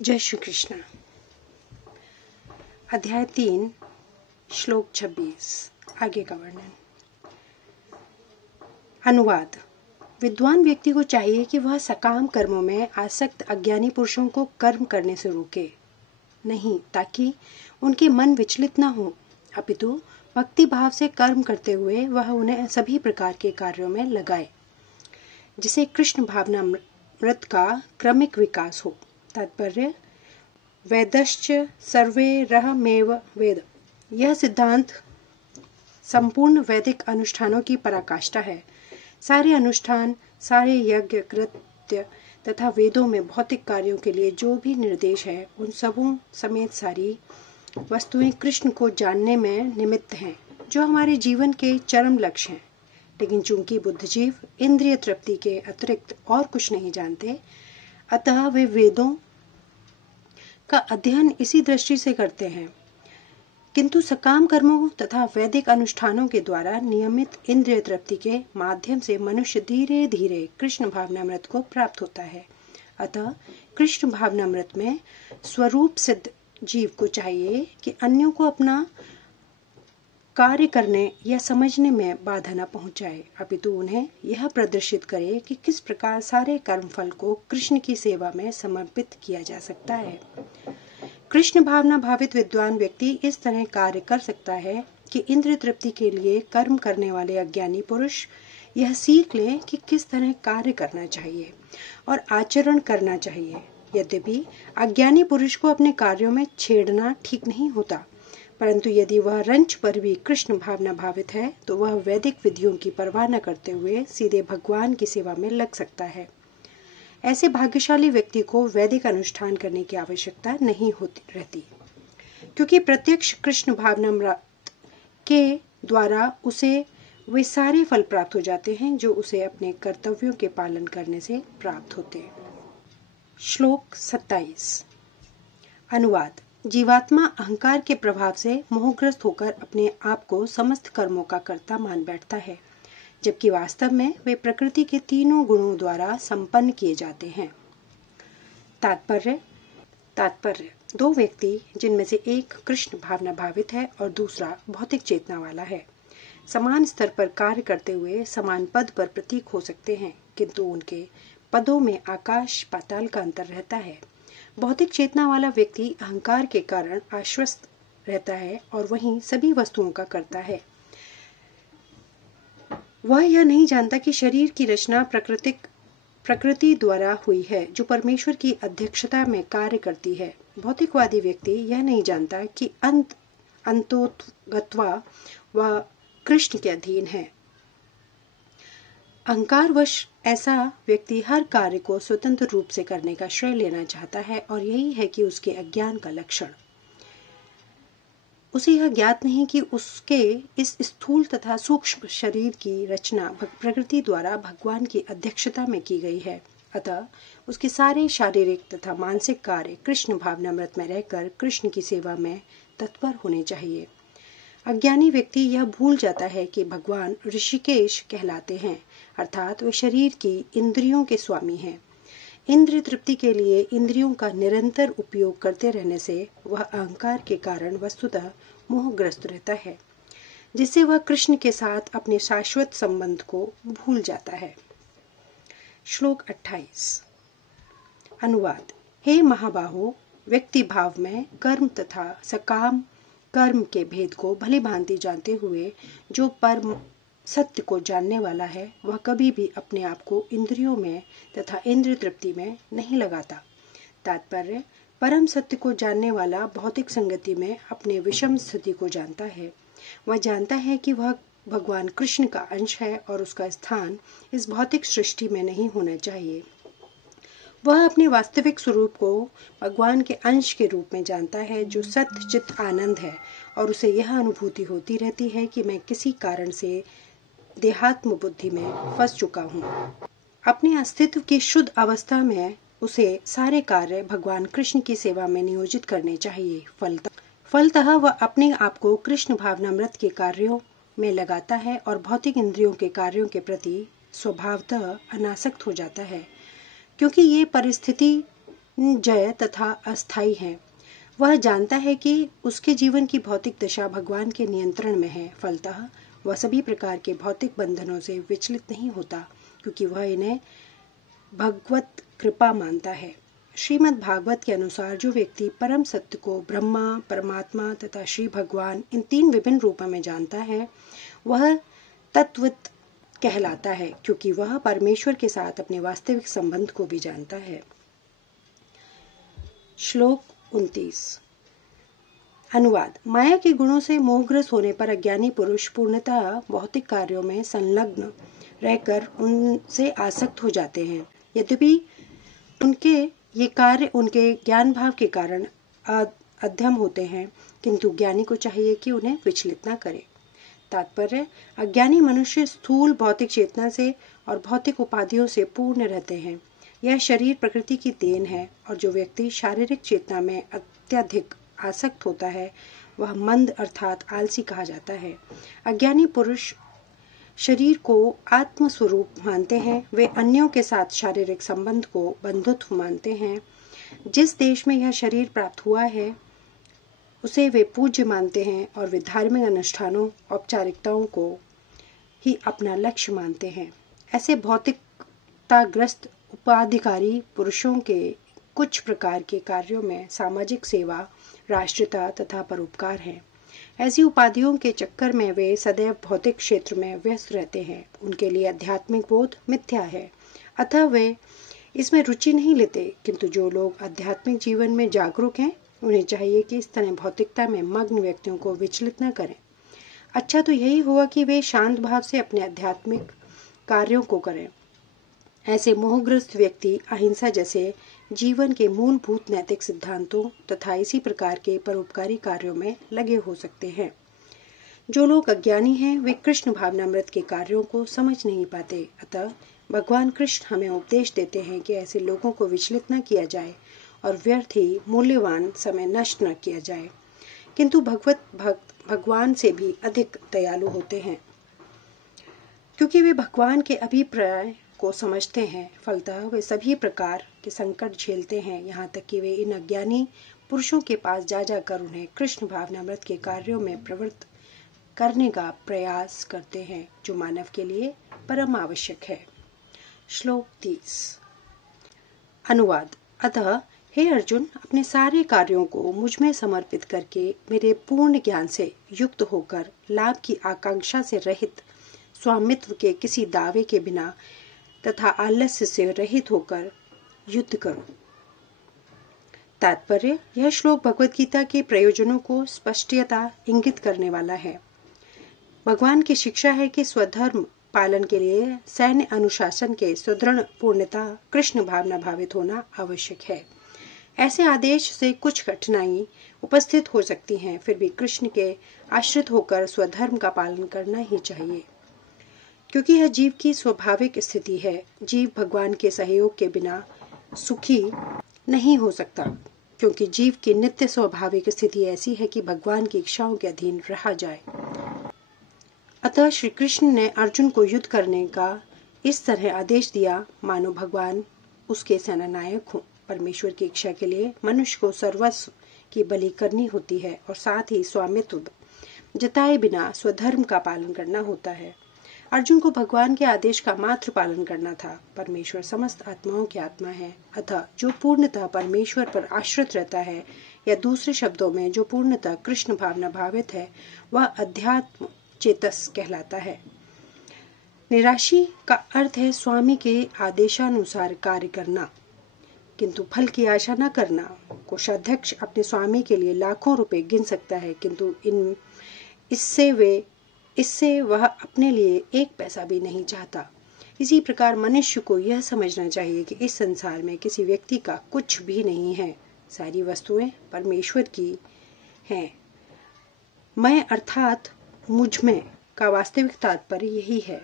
जय श्री कृष्ण। अध्याय 3 श्लोक 26 आगे का वर्णन। अनुवाद। विद्वान व्यक्ति को चाहिए कि वह सकाम कर्मों में आसक्त अज्ञानी पुरुषों को कर्म करने से रोके नहीं, ताकि उनके मन विचलित न हो, अपितु भक्ति भाव से कर्म करते हुए वह उन्हें सभी प्रकार के कार्यों में लगाए, जिसे कृष्ण भावनामृत का क्रमिक विकास हो। तात्पर्य: वेदश्च सर्वैरहमेव वेद। यह सिद्धांत संपूर्ण वैदिक अनुष्ठानों की पराकाष्ठा है। सारे अनुष्ठान, सारे यज्ञ कृत्य तथा वेदों में भौतिक कार्यों के लिए जो भी निर्देश है, उन सबों समेत सारी वस्तुएं कृष्ण को जानने में निमित्त हैं, जो हमारे जीवन के चरम लक्ष्य हैं। लेकिन चूंकि बुद्धिजीव इंद्रिय तृप्ति के अतिरिक्त और कुछ नहीं जानते, अतः वे वेदों का अध्ययन इसी दृष्टि से करते हैं। किंतु सकाम कर्मों तथा वैदिक अनुष्ठानों के द्वारा नियमित इंद्रिय तृप्ति के माध्यम से मनुष्य धीरे धीरे कृष्ण भावनामृत को प्राप्त होता है। अतः कृष्ण भावनामृत में स्वरूप सिद्ध जीव को चाहिए कि अन्यों को अपना कार्य करने या समझने में बाधा न पहुंचाए, अपितु उन्हें यह प्रदर्शित करे कि किस प्रकार सारे कर्मफल को कृष्ण की सेवा में समर्पित किया जा सकता है। कृष्ण भावना भावित विद्वान व्यक्ति इस तरह कार्य कर सकता है कि इंद्रिय तृप्ति के लिए कर्म करने वाले अज्ञानी पुरुष यह सीख ले कि किस तरह कार्य करना चाहिए और आचरण करना चाहिए। यद्यपि अज्ञानी पुरुष को अपने कार्यों में छेड़ना ठीक नहीं होता, परंतु यदि वह रंच पर भी कृष्ण भावना भावित है, तो वह वैदिक विधियों की परवाह न करते हुए सीधे भगवान की सेवा में लग सकता है। ऐसे भाग्यशाली व्यक्ति को वैदिक अनुष्ठान करने की आवश्यकता नहीं होती रहती, क्योंकि प्रत्यक्ष कृष्ण भावनामृत के द्वारा उसे वे सारे फल प्राप्त हो जाते हैं जो उसे अपने कर्तव्यों के पालन करने से प्राप्त होते हैं। श्लोक 27। अनुवाद। जीवात्मा अहंकार के प्रभाव से मोहग्रस्त होकर अपने आप को समस्त कर्मों का कर्ता मान बैठता है, जबकि वास्तव में वे प्रकृति के तीनों गुणों द्वारा संपन्न किए जाते हैं। तात्पर्य: दो व्यक्ति जिनमें से एक कृष्ण भावना भावित है और दूसरा भौतिक चेतना वाला है, समान स्तर पर कार्य करते हुए समान पद पर प्रतीक हो सकते हैं, किंतु उनके पदों में आकाश पाताल का अंतर रहता है। भौतिक चेतना वाला व्यक्ति अहंकार के कारण आश्वस्त रहता है और वहीं सभी वस्तुओं का करता है। वह यह नहीं जानता कि शरीर की रचना प्रकृति द्वारा हुई है, जो परमेश्वर की अध्यक्षता में कार्य करती है। भौतिकवादी व्यक्ति यह नहीं जानता कि अंतोगत्वा वह कृष्ण के अधीन है। अहंकारवश ऐसा व्यक्ति हर कार्य को स्वतंत्र रूप से करने का श्रेय लेना चाहता है, और यही है कि उसके अज्ञान का लक्षण। उसे यह ज्ञात नहीं कि उसके इस स्थूल तथा सूक्ष्म शरीर की रचना प्रकृति द्वारा भगवान की अध्यक्षता में की गई है। अतः उसके सारे शारीरिक तथा मानसिक कार्य कृष्ण भावनामृत में रहकर कृष्ण की सेवा में तत्पर होने चाहिए। अज्ञानी व्यक्ति यह भूल जाता है कि भगवान ऋषिकेश कहलाते हैं, अर्थात वे शरीर की इंद्रियों के स्वामी हैं। इंद्रिय तृप्ति के लिए इंद्रियों का निरंतर उपयोग करते रहने से वह अहंकार के कारण वस्तुतः मोहग्रस्त रहता है, जिससे वह कृष्ण के साथ अपने शाश्वत संबंध को भूल जाता है। श्लोक 28। अनुवाद। हे महाबाहो, व्यक्ति भाव में कर्म तथा सकाम कर्म के भेद को भली भांति जानते हुए जो परम सत्य को जानने वाला है, वह कभी भी अपने आप को इंद्रियों में तथा इंद्रिय तृप्ति में नहीं लगाता। तात्पर्य: परम सत्य को जानने वाला भौतिक संगति में अपने विषम स्थिति को जानता है। वह जानता है कि वह भगवान कृष्ण का अंश है और उसका स्थान इस भौतिक सृष्टि में नहीं होना चाहिए। वह अपने वास्तविक स्वरूप को भगवान के अंश के रूप में जानता है, जो सत्य चित्त आनंद है, और उसे यह अनुभूति होती रहती है कि मैं किसी कारण से देहात्म बुद्धि में फंस चुका हूँ। अपने अस्तित्व की शुद्ध अवस्था में उसे सारे कार्य भगवान कृष्ण की सेवा में नियोजित करने चाहिए। फलतः वह अपने आप को कृष्ण भावनामृत के कार्यों में लगाता है और भौतिक इंद्रियों के कार्यों के प्रति स्वभावतः अनासक्त हो जाता है, क्योंकि ये परिस्थिति जय तथा अस्थायी हैं। वह जानता है कि उसके जीवन की भौतिक दशा भगवान के नियंत्रण में है। फलतः वह सभी प्रकार के भौतिक बंधनों से विचलित नहीं होता, क्योंकि वह इन्हें भगवत कृपा मानता है। श्रीमद् भागवत के अनुसार जो व्यक्ति परम सत्य को ब्रह्मा, परमात्मा तथा श्री भगवान इन 3 विभिन्न रूपों में जानता है, वह तत्वत कहलाता है, क्योंकि वह परमेश्वर के साथ अपने वास्तविक संबंध को भी जानता है। श्लोक 29। अनुवाद। माया के गुणों से मोहग्रस्त होने पर अज्ञानी पुरुष पूर्णतः भौतिक कार्यों में संलग्न रहकर उनसे आसक्त हो जाते हैं। यद्यपि उनके ये कार्य उनके ज्ञान भाव के कारण अध्यम होते हैं, किंतु ज्ञानी को चाहिए कि उन्हें विचलित न करे। तात्पर्य, अज्ञानी मनुष्य स्थूल भौतिक चेतना से और भौतिक उपाधियों से पूर्ण रहते हैं। यह शरीर प्रकृति की देन है, और जो व्यक्ति शारीरिक चेतना में अत्यधिक आसक्त होता है वह मंद अर्थात आलसी कहा जाता है। अज्ञानी पुरुष शरीर को आत्म स्वरूप मानते हैं। वे अन्यों के साथ शारीरिक संबंध को बंधुत्व मानते हैं। जिस देश में यह शरीर प्राप्त हुआ है उसे वे पूज्य मानते हैं, और वे धार्मिक अनुष्ठानों औपचारिकताओं को ही अपना लक्ष्य मानते हैं। ऐसे भौतिकताग्रस्त उपाधिकारी पुरुषों के कुछ प्रकार के कार्यों में सामाजिक सेवा, राष्ट्रीयता तथा परोपकार है। ऐसी उपाधियों के चक्कर में वे सदैव भौतिक क्षेत्र में व्यस्त रहते हैं। उनके लिए आध्यात्मिक बोध मिथ्या है, अतः वे इसमें रुचि नहीं लेते। किंतु जो लोग आध्यात्मिक जीवन में जागरूक हैं, उन्हें चाहिए कि इस तरह भौतिकता में मग्न व्यक्तियों को विचलित न करें। अच्छा तो यही हुआ कि वे शांत भाव से अपने आध्यात्मिक कार्यों को करें। ऐसे मोहग्रस्त व्यक्ति अहिंसा जैसे जीवन के मूलभूत नैतिक सिद्धांतों तथा इसी प्रकार के परोपकारी कार्यों में लगे हो सकते हैं। जो लोग अज्ञानी हैं वे कृष्ण भावनामृत के कार्यों को समझ नहीं पाते। अतः भगवान कृष्ण हमें उपदेश देते हैं कि ऐसे लोगों को विचलित न किया जाए और व्यर्थ ही मूल्यवान समय नष्ट न किया जाए। किंतु भगवत भक्त भगवान से भी अधिक दयालु होते हैं, क्योंकि वे भगवान के अभिप्राय को समझते हैं। फलतः वे सभी प्रकार के संकट झेलते हैं, यहाँ तक कि वे इन अज्ञानी पुरुषों के पास जा जाकर उन्हें कृष्ण भावनामृत के कार्यों में प्रवृत्त करने का प्रयास करते हैं, जो मानव के लिए परम आवश्यक है। श्लोक 30। अनुवाद। अतः हे अर्जुन, अपने सारे कार्यों को मुझ में समर्पित करके मेरे पूर्ण ज्ञान से युक्त होकर लाभ की आकांक्षा से रहित, स्वामित्व के किसी दावे के बिना तथा आलस्य से रहित होकर युद्ध करो। तात्पर्य, यह श्लोक भगवत गीता के प्रयोजनों को स्पष्टता इंगित करने वाला है। भगवान की शिक्षा है कि स्वधर्म पालन के लिए सैन्य अनुशासन के सुदृढ़ पूर्णता कृष्ण भावना भावित होना आवश्यक है। ऐसे आदेश से कुछ कठिनाई उपस्थित हो सकती हैं, फिर भी कृष्ण के आश्रित होकर स्वधर्म का पालन करना ही चाहिए, क्योंकि यह जीव की स्वाभाविक स्थिति है। जीव भगवान के सहयोग के बिना सुखी नहीं हो सकता, क्योंकि जीव की नित्य स्वाभाविक स्थिति ऐसी है कि भगवान की इच्छाओं के अधीन रहा जाए। अतः श्री कृष्ण ने अर्जुन को युद्ध करने का इस तरह आदेश दिया मानो भगवान उसके सेनानायक हों। परमेश्वर की इच्छा के लिए मनुष्य को सर्वस्व की बलि करनी होती है और साथ ही स्वामित्व जताए बिना स्वधर्म का पालन करना होता है। अर्जुन को भगवान के आदेश का मात्र पालन करना था। परमेश्वर समस्त आत्माओं की आत्मा है, अतः जो पूर्णतः परमेश्वर पर आश्रित रहता है, या दूसरे शब्दों में जो पूर्णतः कृष्ण भावना भावित है, वह अध्यात्म चेतस कहलाता है। निराशी का अर्थ है स्वामी के आदेशानुसार कार्य करना, किंतु फल की आशा न करना। कोषाध्यक्ष अपने स्वामी के लिए लाखों रुपए गिन सकता है, किंतु इससे वह अपने लिए एक पैसा भी नहीं चाहता। इसी प्रकार मनुष्य को यह समझना चाहिए कि इस संसार में किसी व्यक्ति का कुछ भी नहीं है, सारी वस्तुएं परमेश्वर की हैं। मैं अर्थात मुझ में का वास्तविक तात्पर्य यही है।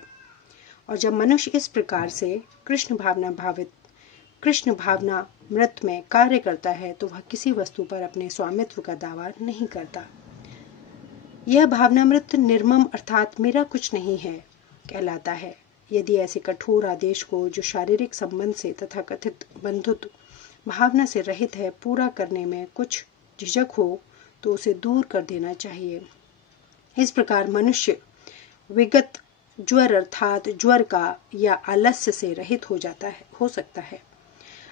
और जब मनुष्य इस प्रकार से कृष्ण भावना मृत में कार्य करता है, तो वह किसी वस्तु पर अपने स्वामित्व का दावा नहीं करता। यह भावनामृत निर्मम अर्थात मेरा कुछ नहीं है कहलाता है। यदि ऐसे कठोर आदेश को जो शारीरिक संबंध से तथा कथित बंधुत्व भावना से रहित है, पूरा करने में कुछ झिझक हो तो उसे दूर कर देना चाहिए। इस प्रकार मनुष्य विगत ज्वर अर्थात ज्वर का या आलस्य से रहित हो सकता है।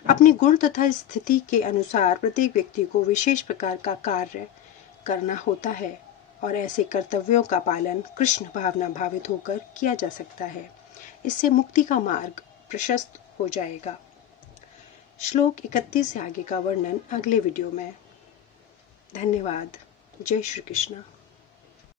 अपने गुण तथा स्थिति के अनुसार प्रत्येक व्यक्ति को विशेष प्रकार का कार्य करना होता है और ऐसे कर्तव्यों का पालन कृष्ण भावना भावित होकर किया जा सकता है। इससे मुक्ति का मार्ग प्रशस्त हो जाएगा। श्लोक 31 से आगे का वर्णन अगले वीडियो में। धन्यवाद। जय श्री कृष्ण।